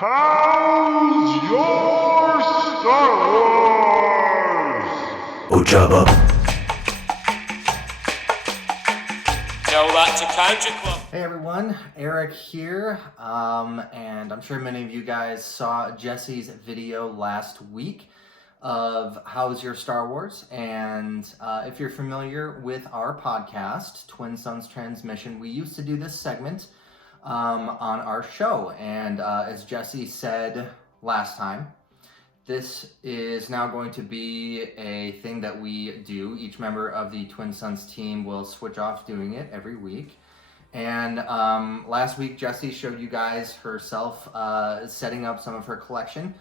How's your Star Wars? Ojaba. Tell that to Country Club. Hey everyone, Eric here, and I'm sure many of you guys saw Jesse's video last week of How's Your Star Wars, and if you're familiar with our podcast, Twin Suns Transmission, we used to do this segment on our show, and as Jesse said last time, this is now going to be a thing that we do. Each member of the Twin Suns team will switch off doing it every week. And last week, Jessie showed you guys herself setting up some of her collection,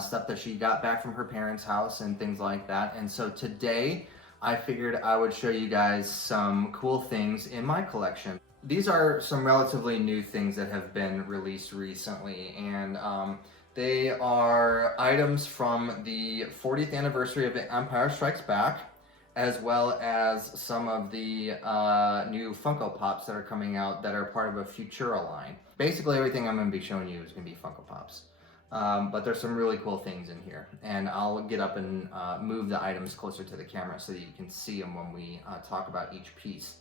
stuff that she got back from her parents' house and things like that. And so today, I figured I would show you guys some cool things in my collection. These are some relatively new things that have been released recently, and they are items from the 40th anniversary of Empire Strikes Back, as well as some of the new Funko Pops that are coming out that are part of a Futura line. Basically everything I'm going to be showing you is going to be Funko Pops. But there's some really cool things in here, and I'll get up and move the items closer to the camera so that you can see them when we talk about each piece.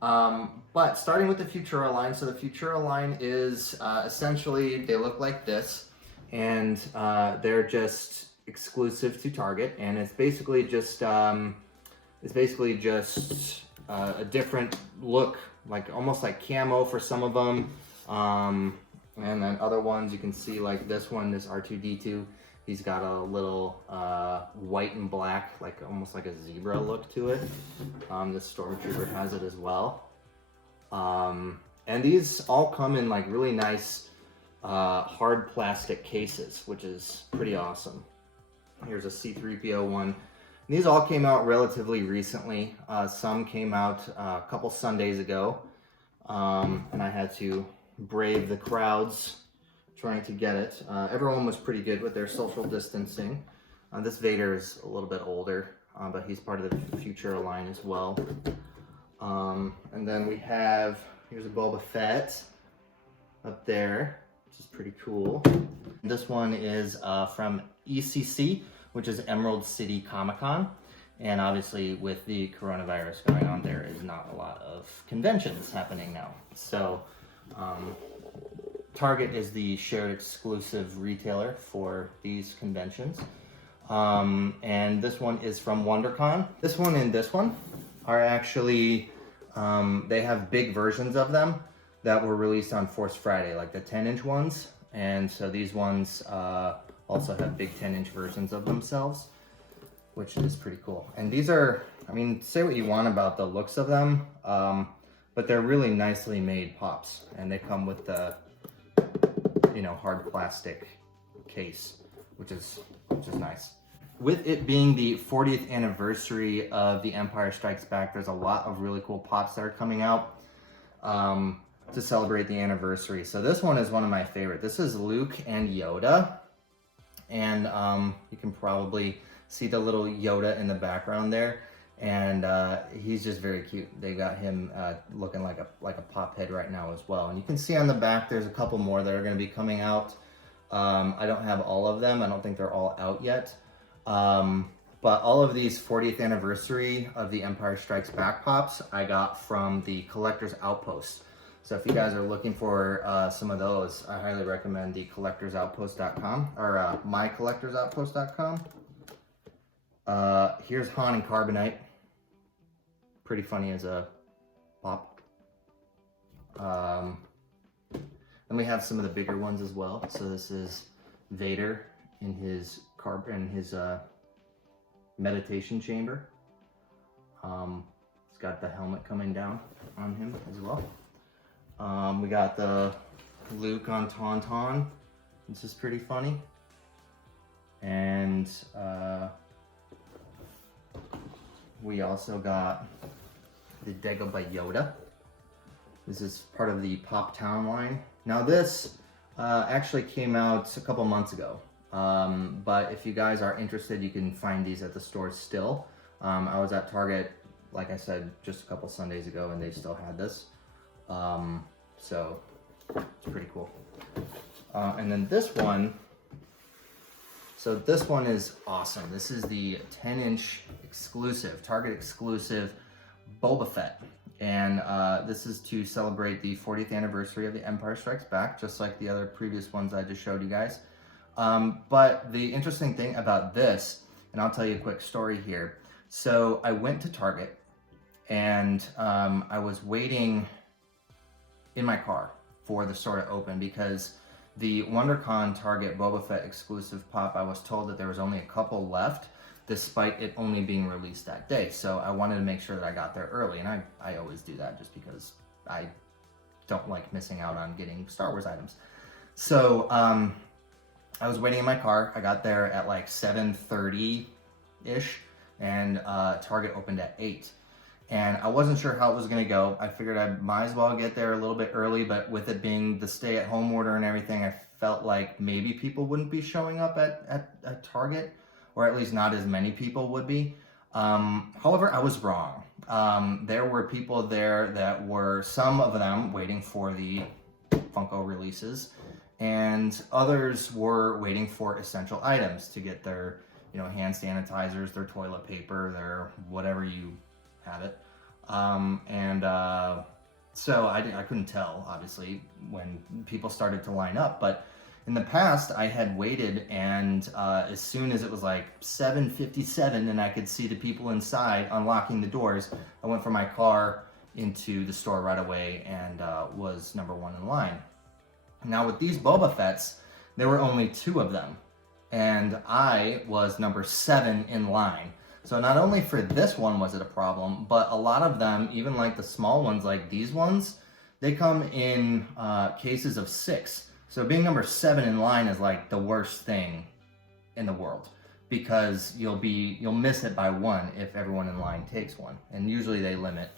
But starting with the Futura line, so the Futura line is essentially, they look like this, and they're just exclusive to Target, and it's basically just a different look, like almost like camo for some of them, and then other ones you can see, like this one, this R2-D2, he's got a little white and black, like almost like a zebra look to it. This Stormtrooper has it as well. And these all come in like really nice hard plastic cases, which is pretty awesome. Here's a C-3PO one. These all came out relatively recently. Some came out a couple Sundays ago, and I had to brave the crowds trying to get it. Everyone was pretty good with their social distancing. This Vader is a little bit older, but he's part of the Futura line as well. And then we have, here's a Boba Fett up there, which is pretty cool. This one is from ECC, which is Emerald City Comic-Con. And obviously with the coronavirus going on, there is not a lot of conventions happening now. So Target is the shared exclusive retailer for these conventions. And this one is from WonderCon. This one and this one are actually, they have big versions of them that were released on Force Friday, like the 10-inch ones. And so these ones also have big 10-inch versions of themselves, which is pretty cool. And these are, I mean, say what you want about the looks of them, but they're really nicely made pops, and they come with the, you know, hard plastic case, which is nice. With it being the 40th anniversary of The Empire Strikes Back, there's a lot of really cool pops that are coming out to celebrate the anniversary. So this one is one of my favorite. This is Luke and Yoda, and you can probably see the little Yoda in the background there, and he's just very cute. They got him looking like a pop head right now as well. And you can see on the back there's a couple more that are going to be coming out. I don't have all of them. I don't think they're all out yet. But all of these 40th anniversary of the Empire Strikes Back pops I got from the Collector's Outpost. So if you guys are looking for some of those, I highly recommend the collectorsoutpost.com or mycollectorsoutpost.com. Here's Han and Carbonite. Pretty funny as a pop. Then we have some of the bigger ones as well. So this is Vader in his meditation chamber. He's got the helmet coming down on him as well. We got the Luke on Tauntaun. This is pretty funny. And we also got the Dagobah Yoda. This is part of the Pop Town line. Now this actually came out a couple months ago. But if you guys are interested, you can find these at the store still. I was at Target, like I said, just a couple Sundays ago, and they still had this. So it's pretty cool. And then this one, so this one is awesome. This is the 10-inch exclusive, Target exclusive Boba Fett. And this is to celebrate the 40th anniversary of The Empire Strikes Back, just like the other previous ones I just showed you guys. But the interesting thing about this, and I'll tell you a quick story here. So I went to Target and I was waiting in my car for the store to open because the WonderCon Target Boba Fett exclusive pop, I was told that there was only a couple left, despite it only being released that day. So I wanted to make sure that I got there early, and I always do that just because I don't like missing out on getting Star Wars items. So I was waiting in my car. I got there at like 7:30-ish, and Target opened at 8. And I wasn't sure how it was gonna go. I figured I might as well get there a little bit early, but with it being the stay-at-home order and everything, I felt like maybe people wouldn't be showing up at Target, or at least not as many people would be. However, I was wrong. There were people there that were, some of them waiting for the Funko releases, and others were waiting for essential items to get their, hand sanitizers, their toilet paper, their whatever you have it. So I couldn't tell, obviously, when people started to line up, but in the past, I had waited, and as soon as it was like 7:57 and I could see the people inside unlocking the doors, I went from my car into the store right away and was number 1 in line. Now with these Boba Fetts, there were only 2 of them, and I was number 7 in line. So not only for this one was it a problem, but a lot of them, even like the small ones like these ones, they come in cases of 6. So being number 7 in line is like the worst thing in the world, because you'll miss it by 1 if everyone in line takes one, and usually they limit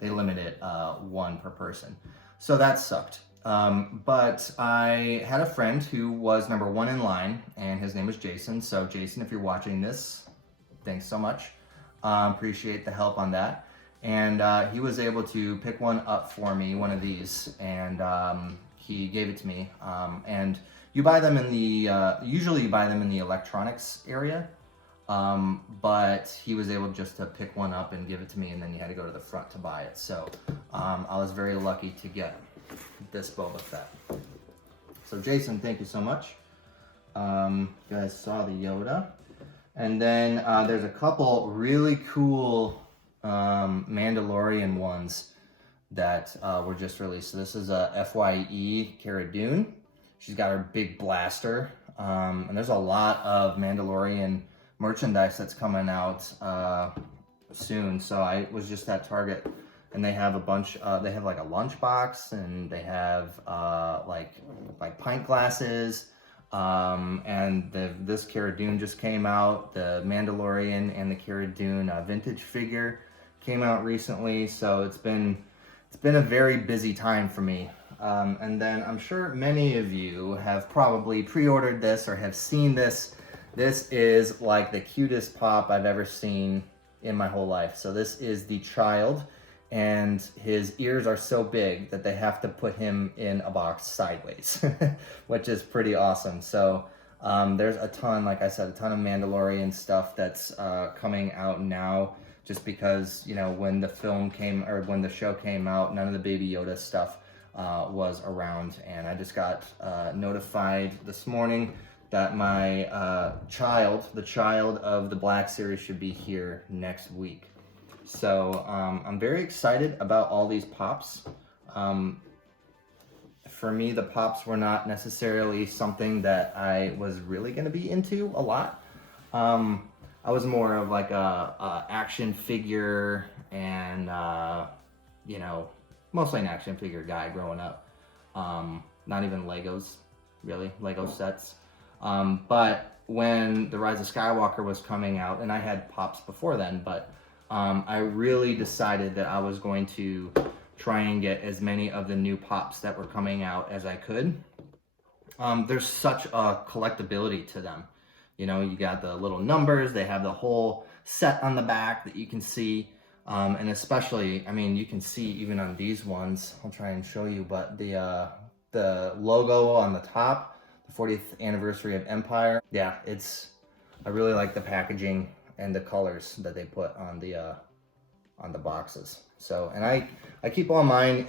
it 1 per person. So that sucked. But I had a friend who was number 1 in line, and his name was Jason. So Jason, if you're watching this, thanks so much. Appreciate the help on that. And he was able to pick one up for me, one of these, and he gave it to me. And you buy them in the, usually you buy them in the electronics area, but he was able just to pick one up and give it to me, and then you had to go to the front to buy it. So I was very lucky to get this Boba Fett. So Jason, thank you so much. You guys saw the Yoda. And then there's a couple really cool Mandalorian ones that were just released. So this is a FYE Cara Dune. She's got her big blaster. And there's a lot of Mandalorian merchandise that's coming out soon. So I was just at Target, and they have a bunch, they have like a lunchbox, and they have like pint glasses. And this Cara Dune just came out. The Mandalorian and the Cara Dune vintage figure came out recently, so it's been a very busy time for me. And then I'm sure many of you have probably pre-ordered this or have seen this. This is like the cutest pop I've ever seen in my whole life. So this is the child, and his ears are so big that they have to put him in a box sideways, which is pretty awesome. So there's a ton, like I said, a ton of Mandalorian stuff that's coming out now, just because, when the film came, or when the show came out, none of the Baby Yoda stuff was around. And I just got notified this morning that my the child of the Black series, should be here next week. So I'm very excited about all these pops. For me, the pops were not necessarily something that I was really going to be into a lot. I was more of like a action figure and, mostly an action figure guy growing up. Not even Legos, really, Lego sets. But when The Rise of Skywalker was coming out, and I had pops before then, but I really decided that I was going to try and get as many of the new pops that were coming out as I could. There's such a collectability to them. You got the little numbers, they have the whole set on the back that you can see. And especially, you can see even on these ones, I'll try and show you, but the logo on the top, 40th anniversary of Empire. Yeah, I really like the packaging and the colors that they put on the boxes. So, and I keep all mine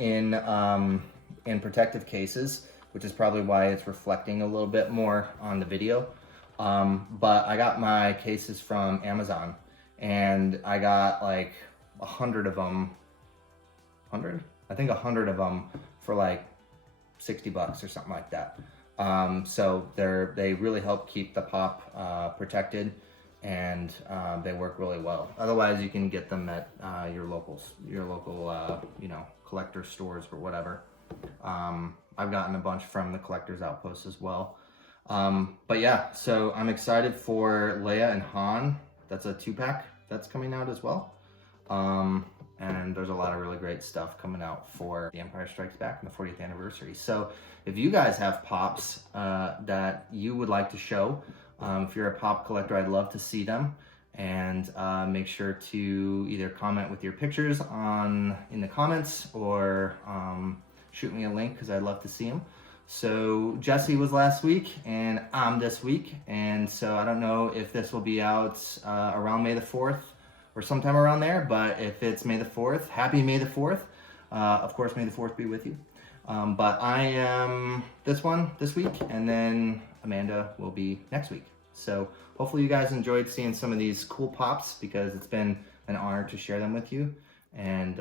in protective cases, which is probably why it's reflecting a little bit more on the video. But I got my cases from Amazon, and I got like 100 of them. 100? I think 100 of them for like $60 or something like that. So they really help keep the pop protected, and they work really well. Otherwise, you can get them at your local you know, collector stores or whatever. I've gotten a bunch from the collector's Outpost as well. But yeah, so I'm excited for Leia and Han. That's a 2-pack that's coming out as well. And there's a lot of really great stuff coming out for The Empire Strikes Back and the 40th anniversary. So if you guys have pops that you would like to show, if you're a pop collector, I'd love to see them. And make sure to either comment with your pictures in the comments, or shoot me a link, because I'd love to see them. So Jesse was last week, and I'm this week. And so I don't know if this will be out around May the 4th or sometime around there, but if it's May the 4th, happy May the 4th. Of course, May the 4th be with you. But I am this week, and then Amanda will be next week. So hopefully you guys enjoyed seeing some of these cool pops, because it's been an honor to share them with you. And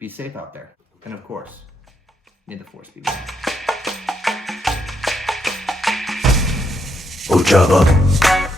be safe out there. And of course, may the force be with you. Ojaba.